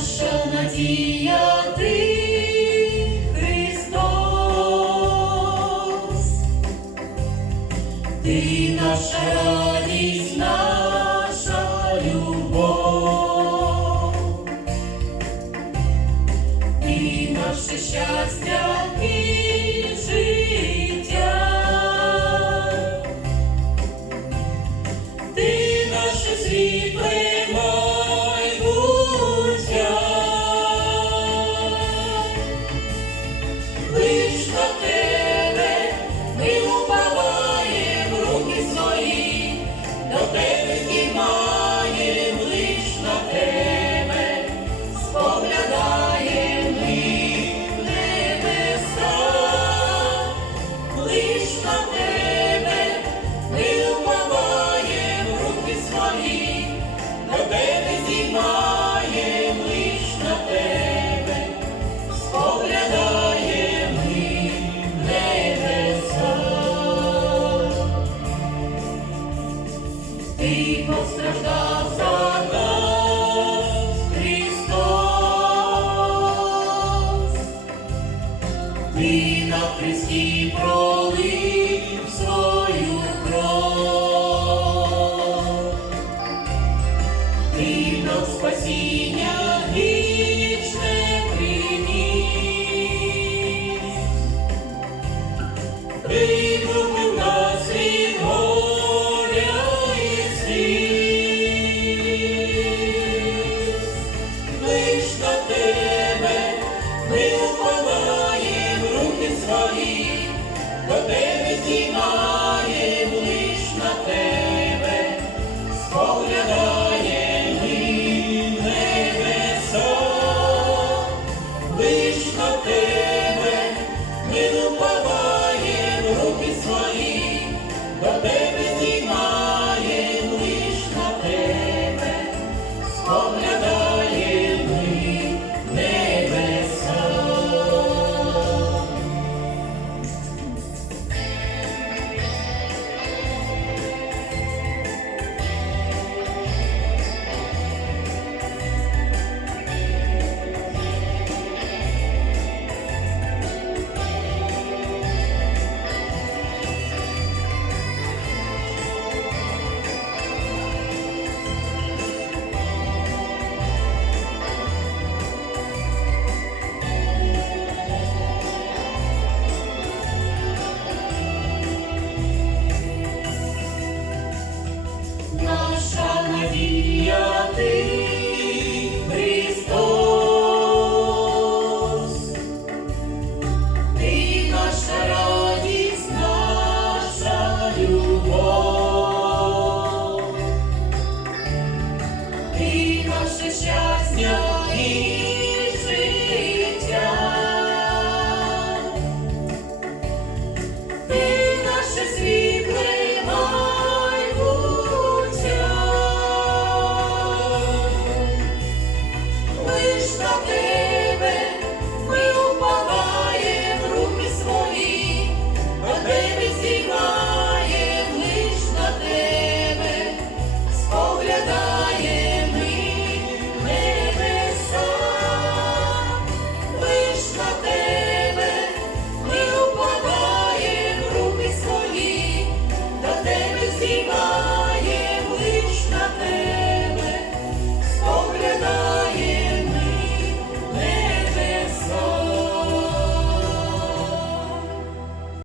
що надія ти, Христос, ти наша. Марія, ти Христос, ти наша радість, наше щастя.